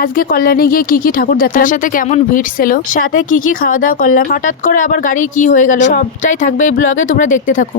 আজকে কল্যাণী গিয়ে কি কি ঠাকুর দেখলাম, সাথে কেমন ভিড় ছিল, সাথে কি কি খাওয়া দাওয়া করলাম, হঠাৎ করে আবার গাড়ি কি হয়ে গেল, সবটাই থাকবে এই ব্লগে, তোমরা দেখতে থাকো।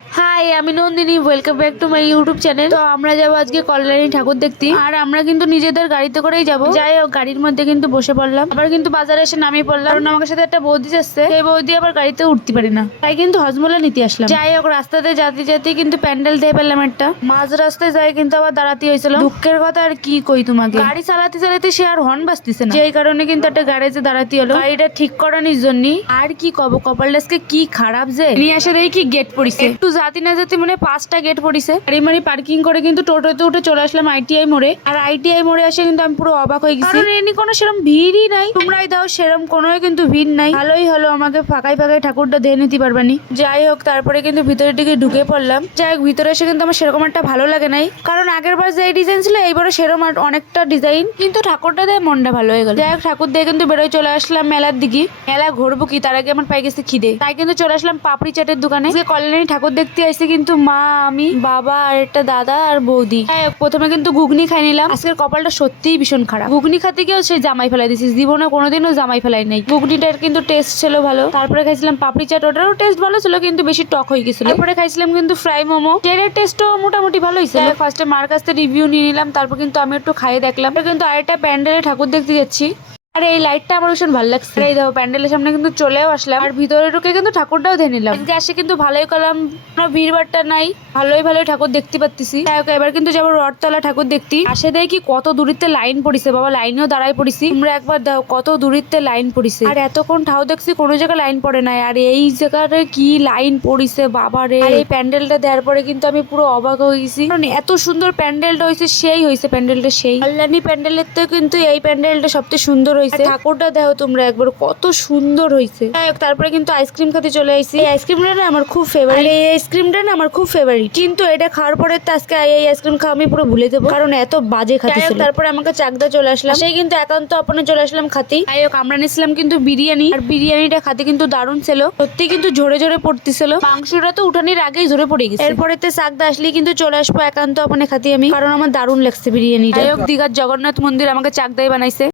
হাই, আমি Nandini, welcome back to my YouTube channel. তো আমরা যাবো আজকে কল্যাণী ঠাকুর দেখতে, আর আমরা কিন্তু নিজেদের গাড়িতে করেই যাবো। যাই হোক, গাড়ির মধ্যে কিন্তু বসে পড়লাম, আবার কিন্তু বাজারে এসে নামিয়ে পড়লাম, কারণ আমার সাথে একটা বৌদি যাচ্ছে, সেই বৌদি আবার গাড়িতে উঠতে পারে না, তাই কিন্তু হজমোলা নিতে আসলাম। যাই হোক, রাস্তাতে যেতে যেতে কিন্তু প্যান্ডেল দিয়ে পেলাম একটা, মাঝ রাস্তায় যাই কিন্তু আবার দাঁড়াতে হয়েছিল। দুঃখের কথা আর কি কই তোমাকে, গাড়ি চালাতে চালাতে সে আর হর্ন বাজতেছে না, যেই কারণে কিন্তু একটা গ্যারেজে দাঁড়াতে হলো গাড়িটা ঠিক করানোর জন্য। আর কি কব, কপালটাকে কি খারাপ যে নিয়ে আসে দেখি কি গেট পড়িছে, একটু জাতি না জাতি মানে 5টা গেট পড়িছে। গাড়ি মারি পার্কিং করে কিন্তু টোটোতে উঠে চলে আসলাম আইটিআই মোড়ে। আর আইটিআই মোড়ে এসে কিন্তু আমি পুরো অবাক হয়ে গেছি, কারণ এমনি কোনো সেরকম ভিড়ই নাই, তোমরাই দাও সেরকম কোনো কিন্তু ভিড় নাই। ভালোই হলো, আমাকে ফাঁকাই ফাঁকাই ঠাকুরটা দিয়ে নিতে পারবানি। যাই হোক, তারপরে কিন্তু ভিতরের দিকে ঢুকে পড়লাম। যাই হোক, ভিতরে এসে কিন্তু আমার সেরকম একটা ভালো লাগে নাই, কারণ আগের বার যে ডিজাইন ছিল এইবারে সেরকম অনেকটা ডিজাইন, কিন্তু ঠাকুরটা দিয়ে মনটা ভালো হয়ে গেল। যাই হোক, ঠাকুর দিয়ে কিন্তু বেরোয় চলে আসলাম মেলার দিকে। মেলা ঘুরবো কি, তার আগে আমার পাই গেছে খিদে, তাই কিন্তু চলে আসলাম পাপড়ি চাটের দোকানে। কল্যাণী ঠাকুর দেখতে আসছে কিন্তু মা, আমি, বাবা আর একটা দাদা আর বৌদি। প্রথমে কিন্তু ঘুগনি খাই নিলাম। আজকের কপালটা সত্যিই ভীষণ খারাপ, ঘুগনি খাতে গিয়েও সে জামাই ফেলাই দিয়েছি, জীবনে কোনোদিনও জামাই ফেলাই নাই। ঘুগনিটার কিন্তু টেস্ট ছিল ভালো। তারপরে খাইছিলাম পাপড়ি চাট, ওটারও টেস্ট ভালো ছিল কিন্তু বেশি টক হয়ে গেছিল। তারপরে খাইছিলাম কিন্তু ফ্রাই মোমো, যেটার টেস্টও মোটামুটি ভালো হয়েছিল। ফার্স্টে মার কাছ থেকে রিভিউ নিয়ে নিলাম, তারপর কিন্তু আমি একটু খাইয়ে দেখলাম। কিন্তু আরেকটা প্যান্ডেলে ঠাকুর দেখতে যাচ্ছি, আর এই লাইটটা আমার ভীষণ ভালো লাগছে। এই দেখো, প্যান্ডেলের সামনে কিন্তু চলেও আসলাম, আর ভিতরে ঢুকে কিন্তু ঠাকুরটাও দেখে নিলাম। আজকে আসে কিন্তু ভালোই করলাম, কোনো ভিড় ভাট্টা নাই, ভালোই ঠাকুর দেখতে পাচ্ছি। এবার কিন্তু যাবো রথতলা ঠাকুর দেখতে। আসে দেখি কত দূরিতে লাইন পড়িছে, বাবা লাইনেও দাঁড়াই পড়িছি। তোমরা একবার দেখো কত দূরিতে লাইন পড়িছে, আর এতক্ষণ ঠাকুর দেখছি কোনো জায়গায় লাইন পড়ে নাই, আর এই জায়গাটা কি লাইন পড়িছে বাবা রে। আর এই প্যান্ডেলটা দেওয়ার পরে কিন্তু আমি পুরো অবাক হয়ে গেছি, কারণ এত সুন্দর প্যান্ডেলটা হয়েছে, সেই হয়েছে প্যান্ডেলটা সেই। কল্যাণী প্যান্ডেলের তো কিন্তু এই প্যান্ডেলটা সবচেয়ে সুন্দর হয়েছে। ঠাকুরটা দেখো তোমরা একবার কত সুন্দর হয়েছে। তারপরে কিন্তু আইসক্রিম খেতে চলে আসছি। এই আইসক্রিমটা না আমার খুব ফেভারিট, এই আইসক্রিমটা না আমার খুব ফেভারিট, কিন্তু এটা খাওয়ার পরে তো আজকে এই আইসক্রিম খাওয়া আমি পুরো ভুলে দেবো, কারণ এত বাজে খাতে ছিল। তারপরে আমাকে চাকদা চলে আসলাম, সেই কিন্তু একান্ত আপনে চলে আসলাম খাতি। যাই হোক, আমরা নিয়েছিলাম কিন্তু বিরিয়ানি, আর বিরিয়ানিটা খাতে কিন্তু দারুণ ছিল, সত্যি কিন্তু ঝরে ঝরে পড়তেছিল, মাংসটা তো উঠানির আগেই ঝরে পড়ে গেছে। এরপরে চাকদা আসলে কিন্তু চলে আসবো একান্ত আপনে খাতি আমি, কারণ আমার দারুণ লাগছে বিরিয়ানিটা। যাই হোক, দীঘার জগন্নাথ মন্দির আমাকে চাকদাই বানাইছে।